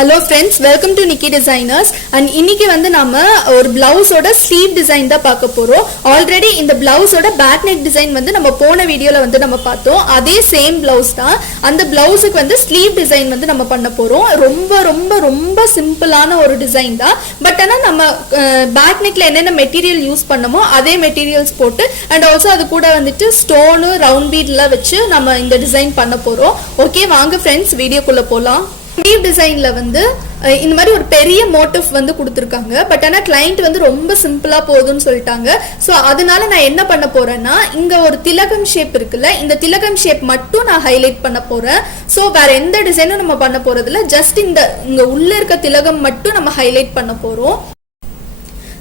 Hello friends, welcome to nikidesigners. And இன்னைக்கு வந்து நாம ஒரு blouse ஓட sleeve design தான் பார்க்க போறோம். Already இந்த blouse ஓட back neck design வந்து நம்ம போன வீடியோல வந்து நம்ம பார்த்தோம். அதே same blouse தான். அந்த blouseக்கு வந்து sleeve design வந்து நம்ம பண்ண போறோம். ரொம்ப சிம்பிளான ஒரு டிசைன் தான். பட் ஆனா நம்ம back neckல என்னென்ன மெட்டீரியல் யூஸ் பண்ணமோ அதே மெட்டீரியல்ஸ் போட்டு and also அது கூட வந்துட்டு ஸ்டோன் round bead எல்லாம் வச்சு நம்ம இந்த டிசைன் பண்ண போறோம். ஓகே வாங்க फ्रेंड्स வீடியோக்குள்ள போலாம். sleeve designல வந்து இந்த மாதிரி ஒரு பெரிய மோட்டிவ் வந்து கொடுத்திருக்காங்க. பட் ஆனா கிளையண்ட் வந்து ரொம்ப சிம்பிளா போகுதுன்னு சொல்லிட்டாங்க. சோ அதனால நான் என்ன பண்ண போறேன்னா இங்க ஒரு திலகம் ஷேப் இருக்குல்ல, இந்த திலகம் ஷேப் மட்டும் நான் ஹைலைட் பண்ண போறேன். சோ வேற எந்த டிசைனும் நம்ம பண்ண போறது இல்ல, ஜஸ்ட் இங்க உள்ள இருக்க திலகம் மட்டும் நம்ம ஹைலைட் பண்ண போறோம்.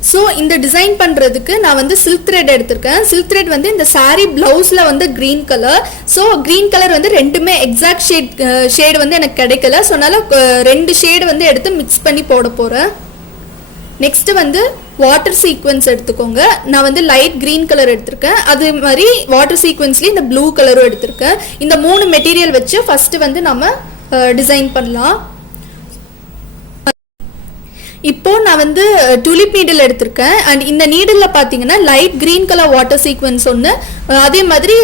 ஸோ இந்த டிசைன் பண்ணுறதுக்கு நான் வந்து சில்க் த்ரெட் எடுத்திருக்கேன். சில்க் த்ரெட் வந்து இந்த சாரீ பிளவுஸில் வந்து green colour. So green colour வந்து ரெண்டுமே எக்ஸாக்ட் ஷேடு வந்து எனக்கு கிடைக்கல. ஸோ அதனால் ரெண்டு ஷேடு வந்து எடுத்து மிக்ஸ் பண்ணி போட போகிறேன். நெக்ஸ்ட்டு வந்து வாட்டர் சீக்வன்ஸ் எடுத்துக்கோங்க. நான் வந்து லைட் க்ரீன் கலர் எடுத்திருக்கேன். அது மாதிரி வாட்டர் சீக்வன்ஸ்லேயே இந்த ப்ளூ கலரும் எடுத்திருக்கேன். இந்த 3 மெட்டீரியல் வச்சு ஃபஸ்ட்டு வந்து நம்ம டிசைன் பண்ணலாம். இப்போ நான் வந்து டுலிப் நீடில் எடுத்திருக்கேன். அண்ட் இந்த நீடில் பார்த்தீங்கன்னா light green colour water sequence ஒன்று, அதே மாதிரி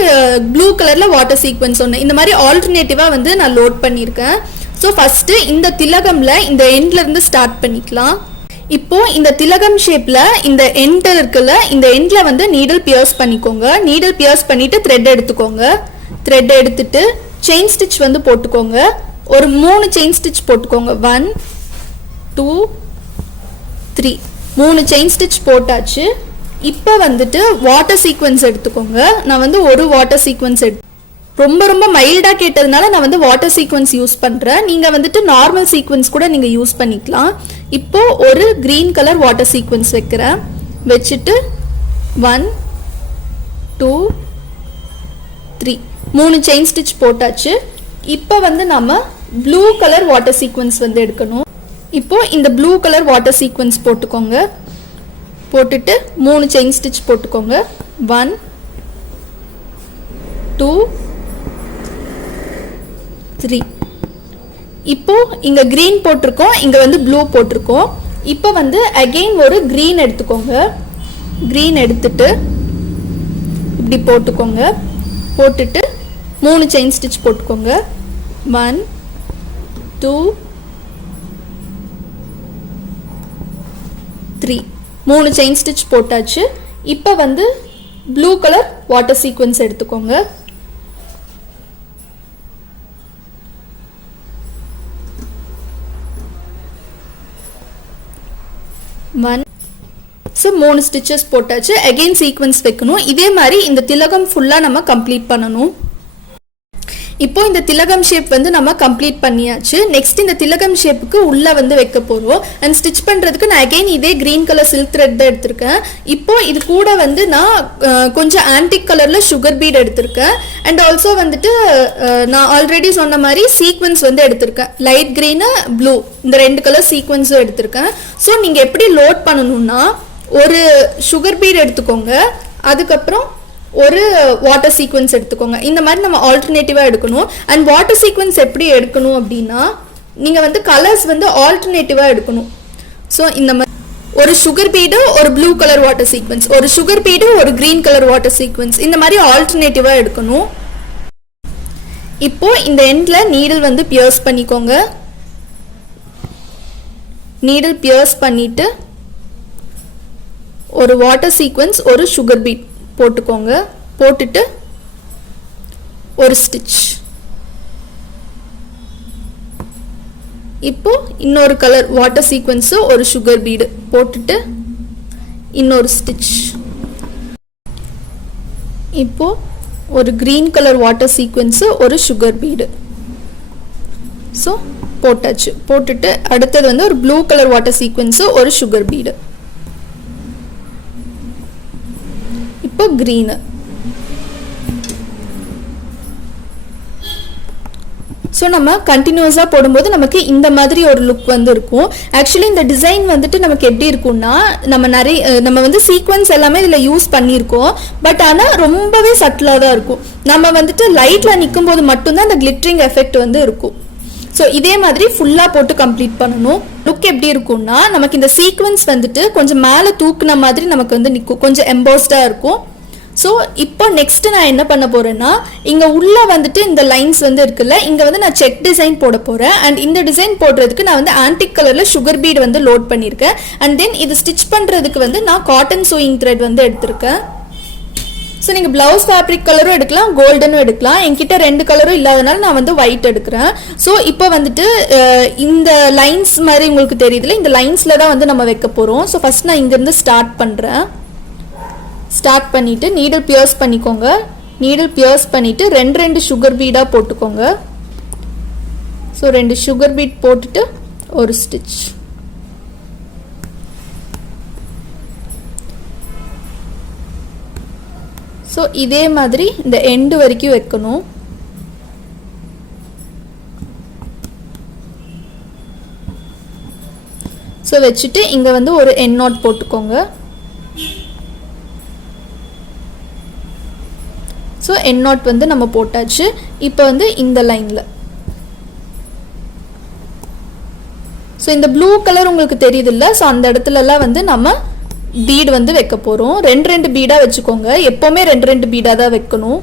ப்ளூ கலரில் வாட்டர் சீக்வன்ஸ் ஒன்று, இந்த மாதிரி ஆல்டர்னேட்டிவாக வந்து நான் லோட் பண்ணியிருக்கேன். ஸோ ஃபஸ்ட்டு இந்த திலகமில் இந்த எண்ட்லேருந்து ஸ்டார்ட் பண்ணிக்கலாம். இப்போ இந்த திலகம் ஷேப்பில் இந்த எண்ட் இருக்குல்ல, இந்த எண்டில் வந்து நீடில் பியர்ஸ் பண்ணிக்கோங்க. நீடில் பியர்ஸ் பண்ணிவிட்டு த்ரெட் எடுத்துக்கோங்க. த்ரெட் எடுத்துட்டு செயின் ஸ்டிச் வந்து போட்டுக்கோங்க. ஒரு 3 செயின் ஸ்டிச் போட்டுக்கோங்க. 1 2 3 3 செயின் ஸ்டிச் போட்டாச்சு. இப்போ வந்துட்டு வாட்டர் சீக்வன்ஸ் எடுத்துக்கோங்க. நான் வந்து ஒரு வாட்டர் சீக்வன்ஸ் ரொம்ப மைல்டாக கேட்டதுனால நான் வந்து வாட்டர் சீக்வன்ஸ் யூஸ் பண்ணுறேன். நீங்கள் வந்துட்டு நார்மல் சீக்வன்ஸ் கூட நீங்கள் யூஸ் பண்ணிக்கலாம். இப்போ ஒரு க்ரீன் கலர் வாட்டர் சீக்வன்ஸ் வைக்கிறேன். வச்சுட்டு 1 2 3 3 செயின் ஸ்டிச் போட்டாச்சு. இப்போ வந்து நம்ம ப்ளூ கலர் வாட்டர் சீக்வன்ஸ் வந்து எடுக்கணும். இப்போ இந்த ப்ளூ கலர் வாட்டர் சீக்வன்ஸ் போட்டுக்கோங்க. போட்டுட்டு 3 செயின் ஸ்டிச் போட்டுக்கோங்க. 1 2 3. இப்போ இங்க கிரீன் போட்டிருக்கோம், இங்க வந்து ப்ளூ போட்டிருக்கோம். இப்போ வந்து அகெயின் ஒரு கிரீன் எடுத்துக்கோங்க. கிரீன் எடுத்துட்டு இப்படி போட்டுக்கோங்க. போட்டுட்டு 3 செயின் ஸ்டிச் போட்டுக்கோங்க. 1 2 3 3 செயின் ஸ்டிச் போட்டாச்சு. இப்போ வந்து ப்ளூ கலர் வாட்டர் சீக்வன்ஸ் எடுத்துக்கோங்க. ஸோ 3 ஸ்டிச்சஸ் போட்டாச்சு. அகெயின் சீக்வன்ஸ் வைக்கணும். இதே மாதிரி இந்த திலகம் ஃபுல்லாக நம்ம கம்ப்ளீட் பண்ணணும். இப்போ இந்த திலகம் ஷேப் வந்து நம்ம கம்ப்ளீட் பண்ணியாச்சு. நெக்ஸ்ட் இந்த திலகம் ஷேப்புக்கு உள்ள வந்து வைக்க போறோம். அண்ட் ஸ்டிச் பண்றதுக்கு நான் அகைன் இதே கிரீன் கலர் சில்க் த்ரெட் தான் எடுத்திருக்கேன். இப்போ இது கூட வந்து நான் கொஞ்சம் ஆன்டிக் கலர்ல சுகர் பீட் எடுத்திருக்கேன். அண்ட் ஆல்சோ வந்துட்டு நான் ஆல்ரெடி சொன்ன மாதிரி சீக்வன்ஸ் வந்து எடுத்திருக்கேன். லைட் கிரீனு ப்ளூ இந்த 2 கலர் சீக்வன்ஸும் எடுத்திருக்கேன். ஸோ நீங்க எப்படி லோட் பண்ணணும்னா ஒரு சுகர் பீட் எடுத்துக்கோங்க, அதுக்கப்புறம் ஒரு வாட்டர் சீக்வன்ஸ் எடுத்துக்கோங்க. இந்த மாதிரி நம்ம ஆல்டர்னேட்டிவாக எடுக்கணும். அண்ட் வாட்டர் சீக்வன்ஸ் எப்படி எடுக்கணும் அப்படின்னா நீங்கள் வந்து கலர்ஸ் வந்து ஆல்டர்னேட்டிவாக எடுக்கணும். ஸோ இந்த மாதிரி ஒரு சுகர் பீடு ஒரு ப்ளூ கலர் வாட்டர் சீக்வன்ஸ், ஒரு சுகர் பீடு ஒரு க்ரீன் கலர் வாட்டர் சீக்வன்ஸ், இந்த மாதிரி ஆல்டர்னேட்டிவாக எடுக்கணும். இப்போ இந்த எண்டில் நீடில் வந்து பியர்ஸ் பண்ணிக்கோங்க. நீடில் பியர்ஸ் பண்ணிட்டு ஒரு வாட்டர் சீக்வன்ஸ் ஒரு சுகர் பீட் போட்டுக்கோங்க. போட்டுட்டு ஒரு ஸ்டிச். இப்போ இன்னொரு கலர் வாட்டர் சீக்வன்ஸ் ஒரு சுகர் பீடு போட்டுட்டு இன்னொரு ஸ்டிச். இப்போ ஒரு கிரீன் கலர் வாட்டர் சீக்வன்ஸ் ஒரு சுகர் பீடு. ஸோ போட்டாச்சு. போட்டுட்டு அடுத்தது வந்து ஒரு ப்ளூ கலர் வாட்டர் சீக்வன்ஸ் ஒரு சுகர் பீடு. இப்போ கிரீன். ஸோ நம்ம கண்டினியூஸாக போடும்போது நமக்கு இந்த மாதிரி ஒரு லுக் வந்து இருக்கும். ஆக்சுவலி இந்த டிசைன் வந்துட்டு நமக்கு எப்படி இருக்கும்னா நம்ம வந்து சீக்வன்ஸ் எல்லாமே இதில் யூஸ் பண்ணியிருக்கோம். பட் ஆனால் ரொம்பவே சட்டிலாக தான் இருக்கும். நம்ம வந்துட்டு லைட்டில் நிற்கும் போது மட்டும்தான் அந்த கிளிட்டரிங் எஃபெக்ட் வந்து இருக்கும். ஸோ இதே மாதிரி ஃபுல்லாக போட்டு கம்ப்ளீட் பண்ணணும். லுக் எப்படி இருக்கும்னா நமக்கு இந்த சீக்வன்ஸ் வந்துட்டு கொஞ்சம் மேலே தூக்குன மாதிரி நமக்கு வந்து நிற்கும், கொஞ்சம் எம்போஸ்டாக இருக்கும். ஸோ இப்போ நெக்ஸ்ட் நான் என்ன பண்ண போறேன்னா இங்கே உள்ள வந்துட்டு இந்த லைன்ஸ் வந்து இருக்குல்ல, இங்கே வந்து நான் செக் டிசைன் போட போகிறேன். அண்ட் இந்த டிசைன் போடுறதுக்கு நான் வந்து ஆன்டிக் கலரில் சுகர் பீட் வந்து லோட் பண்ணியிருக்கேன். அண்ட் தென் இது ஸ்டிச் பண்ணுறதுக்கு வந்து நான் காட்டன் சூயிங் த்ரெட் வந்து எடுத்திருக்கேன். ஸோ நீங்கள் ப்ளவுஸ் ஃபேப்ரிக் கலரும் எடுக்கலாம், கோல்டனும் எடுக்கலாம். என்கிட்ட 2 கலரும் இல்லாதனால நான் வந்து ஒயிட் எடுக்கிறேன். ஸோ இப்போ வந்துட்டு இந்த லைன்ஸ் மாதிரி உங்களுக்கு தெரியுதுல, இந்த லைன்ஸில் தான் வந்து நம்ம வைக்க போகிறோம். ஸோ ஃபஸ்ட் நான் இங்கேருந்து ஸ்டார்ட் பண்ணுறேன். ஸ்டார்ட் பண்ணிவிட்டு நீடில் பியர்ஸ் பண்ணிக்கோங்க. நீடில் பியர்ஸ் பண்ணிவிட்டு 2 சுகர் பீடாக போட்டுக்கோங்க. ஸோ 2 சுகர் பீட் போட்டுட்டு ஒரு ஸ்டிச். ஸோ இதே மாதிரி இந்த எண்டு வரைக்கும் வைக்கணும். ஸோ வச்சுட்டு இங்கே வந்து ஒரு எண்ட் நாட் போட்டுக்கோங்க. ஸோ எண்ட் நாட் வந்து நம்ம போட்டாச்சு. இப்போ வந்து இந்த லைனில் ஸோ இந்த ப்ளூ கலர் உங்களுக்கு தெரியுது இல்லை, ஸோ அந்த இடத்துலலாம் வந்து நம்ம பீட் வந்து வைக்க போகிறோம். 2 பீடாக வச்சுக்கோங்க. எப்போவுமே 2 பீடாக தான் வைக்கணும்.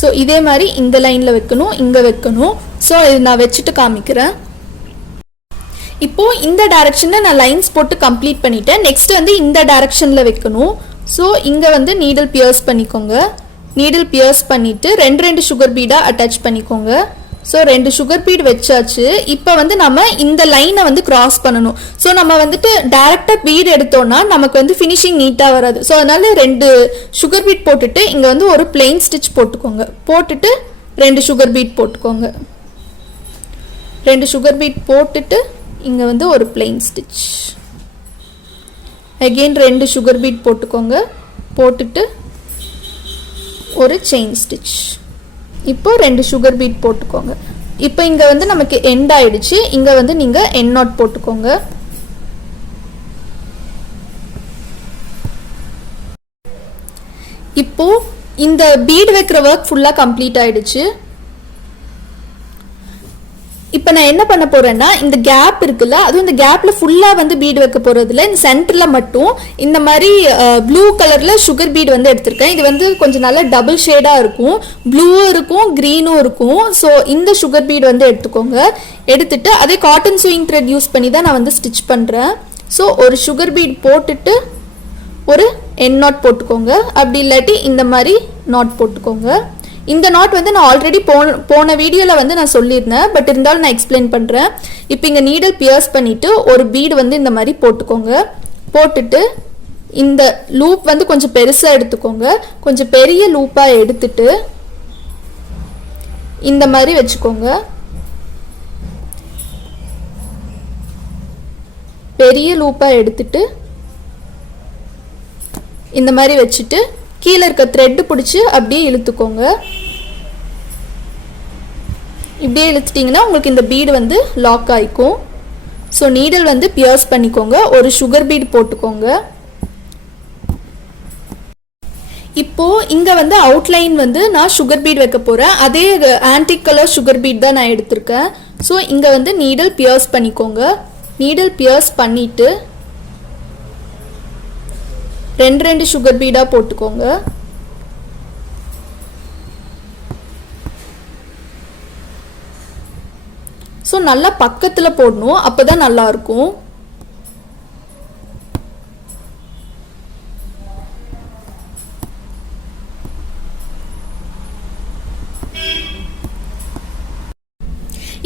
ஸோ இதே மாதிரி இந்த லைனில் வைக்கணும், இங்கே வைக்கணும். ஸோ இது நான் வச்சுட்டு காமிக்கிறேன். இப்போ இந்த டைரக்ஷனில் நான் லைன்ஸ் போட்டு கம்ப்ளீட் பண்ணிட்டேன். நெக்ஸ்ட் வந்து இந்த டைரக்ஷனில் வைக்கணும். ஸோ இங்கே வந்து நீடில் பியர்ஸ் பண்ணிக்கோங்க. நீடில் பியர்ஸ் பண்ணிவிட்டு 2 சுகர் பீடாக அட்டாச் பண்ணிக்கோங்க. ஸோ 2 சுகர் பீட் வச்சாச்சு. இப்போ வந்து நம்ம இந்த லைனை வந்து கிராஸ் பண்ணணும். ஸோ நம்ம வந்துட்டு டைரெக்டாக பீட் எடுத்தோம்னா நமக்கு வந்து ஃபினிஷிங் நீட்டாக வராது. ஸோ அதனால 2 சுகர் பீட் போட்டுட்டு இங்கே வந்து ஒரு பிளெயின் ஸ்டிச் போட்டுக்கோங்க. போட்டுட்டு 2 சுகர் பீட் போட்டுக்கோங்க. 2 சுகர் பீட் போட்டுட்டு இங்கே வந்து ஒரு plain stitch. Again 2 sugar beat போட்டுக்கோங்க. போட்டுட்டு ஒரு செயின் ஸ்டிச். இப்போ 2 சுகர் பீட் போட்டுக்கோங்க. இப்போ இங்கே வந்து நமக்கு எண்ட் ஆயிடுச்சு. இங்கே வந்து நீங்கள் எண்ட் நாட் போட்டுக்கோங்க. இப்போ இந்த பீட் வைக்கிற ஒர்க் ஃபுல்லாக கம்ப்ளீட் ஆயிடுச்சு. இப்போ நான் என்ன பண்ண போறேன்னா இந்த கேப் இருக்குல்ல, அதுவும் இந்த கேப்ல ஃபுல்லா வந்து பீட் வைக்க போறதுல இந்த சென்டர்ல மட்டும் இந்த மாதிரி ப்ளூ கலர்ல சுகர் பீட் வந்து எடுத்திருக்கேன். இது வந்து கொஞ்சம் நல்லா டபுள் ஷேடா இருக்கும், ப்ளூவும் இருக்கும் கிரீனும் இருக்கும். ஸோ இந்த சுகர் பீட் வந்து எடுத்துக்கோங்க. எடுத்துட்டு அதே காட்டன் சூயிங் த்ரெட் யூஸ் பண்ணி தான் நான் வந்து ஸ்டிச் பண்றேன். ஸோ ஒரு சுகர் பீட் போட்டுட்டு ஒரு எண்ட் நாட் போட்டுக்கோங்க. அப்படி இல்லாட்டி இந்த மாதிரி நாட் போட்டுக்கோங்க. இந்த நாட் வந்து நான் ஆல்ரெடி போன வீடியோவில் வந்து நான் சொல்லியிருந்தேன், பட் இருந்தாலும் நான் எக்ஸ்பிளைன் பண்ணுறேன். இப்போ இங்கே நீடில் பியர்ஸ் பண்ணிவிட்டு ஒரு பீடு வந்து இந்த மாதிரி போட்டுக்கோங்க. போட்டுட்டு இந்த லூப் வந்து கொஞ்சம் பெருசாக எடுத்துக்கோங்க. கொஞ்சம் பெரிய லூப்பாக எடுத்துட்டு இந்த மாதிரி வச்சுக்கோங்க. பெரிய லூப்பாக எடுத்துட்டு இந்த மாதிரி வச்சுட்டு கீழே இருக்க த்ரெட்டு பிடிச்சி அப்படியே இழுத்துக்கோங்க. இப்படியே இழுத்துட்டிங்கன்னா உங்களுக்கு இந்த பீடு வந்து லாக் ஆகிக்கும். ஸோ நீடில் வந்து பியர்ஸ் பண்ணிக்கோங்க. ஒரு சுகர் பீடு போட்டுக்கோங்க. இப்போ இங்கே வந்து அவுட்லைன் வந்து நான் சுகர் பீட் வைக்க போகிறேன். அதே ஆன்டிக் கலர் சுகர் பீட் தான் நான் எடுத்திருக்கேன். ஸோ இங்கே வந்து நீடில் பியர்ஸ் பண்ணிக்கோங்க. நீடில் பியர்ஸ் பண்ணிவிட்டு 2 சுகர் பீடாக போட்டுக்கோங்க. ஸோ நல்லா பக்கத்தில் போடணும், அப்போ தான் நல்லாயிருக்கும்.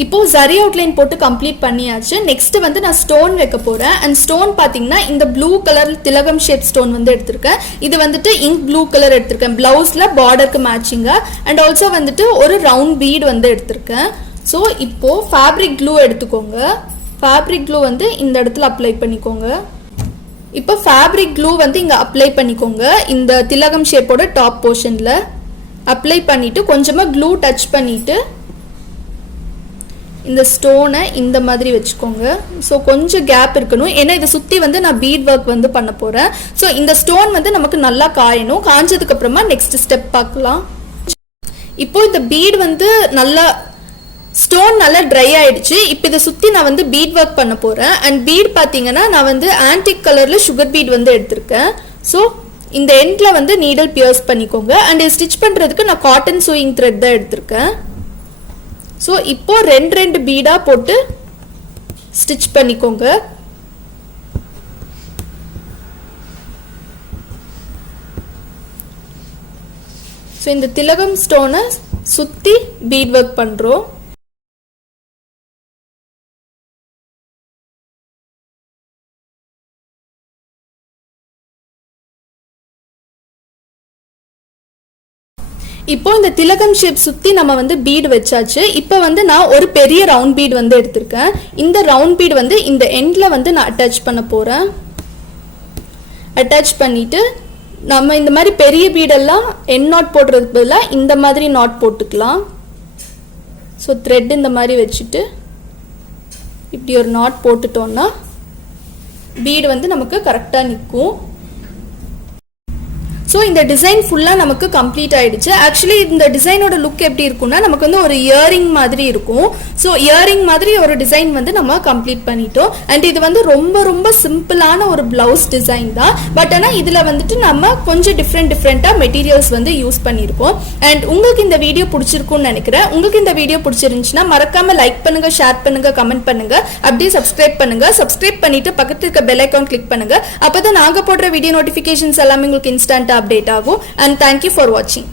இப்போ ஜரி அவுட்லைன் போட்டு கம்ப்ளீட் பண்ணியாச்சு. நெக்ஸ்ட் வந்து நான் ஸ்டோன் வைக்க போறேன். அண்ட் ஸ்டோன் பாத்தீங்கன்னா இந்த ப்ளூ கலர் திலகம் ஷேப் ஸ்டோன் வந்து எடுத்திருக்கேன். இது வந்துட்டு இங்க் ப்ளூ கலர் எடுத்திருக்கேன். பிளவுஸ்ல பார்டருக்கு மேட்சிங்கா. அண்ட் ஆல்சோ வந்துட்டு ஒரு ரவுண்ட் பீட் வந்து எடுத்திருக்கேன். ஸோ இப்போ ஃபேப்ரிக் க்ளூ எடுத்துக்கோங்க. ஃபேப்ரிக் க்ளூ வந்து இந்த இடத்துல அப்ளை பண்ணிக்கோங்க. இப்போ ஃபேப்ரிக் க்ளூ வந்து இங்க அப்ளை பண்ணிக்கோங்க. இந்த திலகம் ஷேப்போட டாப் போர்ஷன்ல அப்ளை பண்ணிட்டு கொஞ்சமா க்ளூ டச் பண்ணிட்டு இந்த ஸ்டோனை இந்த மாதிரி வச்சுக்கோங்க. ஸோ கொஞ்சம் கேப் இருக்கணும், ஏன்னா இதை சுற்றி வந்து நான் பீட் ஒர்க் வந்து பண்ண போகிறேன். ஸோ இந்த ஸ்டோன் வந்து நமக்கு நல்லா காயணும். காஞ்சதுக்கப்புறமா நெக்ஸ்ட் ஸ்டெப் பார்க்கலாம். இப்போ இந்த பீட் வந்து நல்லா ஸ்டோன் நல்லா ட்ரை ஆயிடுச்சு. இப்போ இதை சுற்றி நான் வந்து பீட் ஒர்க் பண்ண போகிறேன். அண்ட் பீட் பார்த்தீங்கன்னா நான் வந்து ஆன்டிக் கலரில் சுகர் பீட் வந்து எடுத்திருக்கேன். ஸோ இந்த எண்டில் வந்து நீடல் பியர்ஸ் பண்ணிக்கோங்க. அண்ட் இது ஸ்டிச் பண்ணுறதுக்கு நான் காட்டன் சூயிங் த்ரெட் தான் எடுத்திருக்கேன். ஸோ இப்போ ரெண்டு பீடாக போட்டு ஸ்டிச் பண்ணிக்கோங்க. ஸோ இந்த திலகம் ஸ்டோனை சுற்றி பீட் ஒர்க் பண்ணுறோம். இப்போ இந்த திலகம் ஷேப் சுற்றி நம்ம வந்து பீட் வச்சாச்சு. இப்போ வந்து நான் ஒரு பெரிய ரவுண்ட் பீட் வந்து எடுத்திருக்கேன். இந்த ரவுண்ட் பீட் வந்து இந்த எண்டில் வந்து நான் அட்டாச் பண்ண போகிறேன். அட்டாச் பண்ணிவிட்டு நம்ம இந்த மாதிரி பெரிய பீடெல்லாம் எண்ட் நாட் போடுறதுக்கு பதிலாக இந்த மாதிரி நாட் போட்டுக்கலாம். ஸோ த்ரெட் இந்த மாதிரி வச்சுட்டு இப்படி ஒரு நாட் போட்டுட்டோன்னா பீடு வந்து நமக்கு கரெக்டாக நிற்கும். ஸோ இந்த டிசைன் ஃபுல்லாக நமக்கு கம்ப்ளீட் ஆகிடுச்சு. ஆக்சுவலி இந்த டிசைனோட லுக் எப்படி இருக்குன்னா நமக்கு வந்து ஒரு இயரிங் மாதிரி இருக்கும். ஸோ இயரிங் மாதிரி ஒரு டிசைன் வந்து நம்ம கம்ப்ளீட் பண்ணிட்டோம். அண்ட் இது வந்து ரொம்ப ரொம்ப சிம்பிளான ஒரு பிளவுஸ் டிசைன் தான். பட் ஆனால் இதில் வந்துட்டு நம்ம கொஞ்சம் டிஃப்ரெண்ட்டாக மெட்டீரியல்ஸ் வந்து யூஸ் பண்ணியிருக்கோம். அண்ட் உங்களுக்கு இந்த வீடியோ பிடிச்சிருக்கும்னு நினைக்கிறேன். உங்களுக்கு இந்த வீடியோ பிடிச்சிருந்துச்சுன்னா மறக்காமல் லைக் பண்ணுங்கள், ஷேர் பண்ணுங்கள், கமெண்ட் பண்ணுங்கள், அப்படியே சப்ஸ்கிரைப் பண்ணுங்கள். சப்ஸ்கிரைப் பண்ணிவிட்டு பக்கத்தில் இருக்க பெல் ஐக்கான் கிளிக் பண்ணுங்கள். அப்போ தான் நாங்கள் போடுற வீடியோ நோட்டிஃபிகேஷன்ஸ் எல்லாமே உங்களுக்கு இன்ஸ்டன்ட்டாக update agu. And thank you for watching.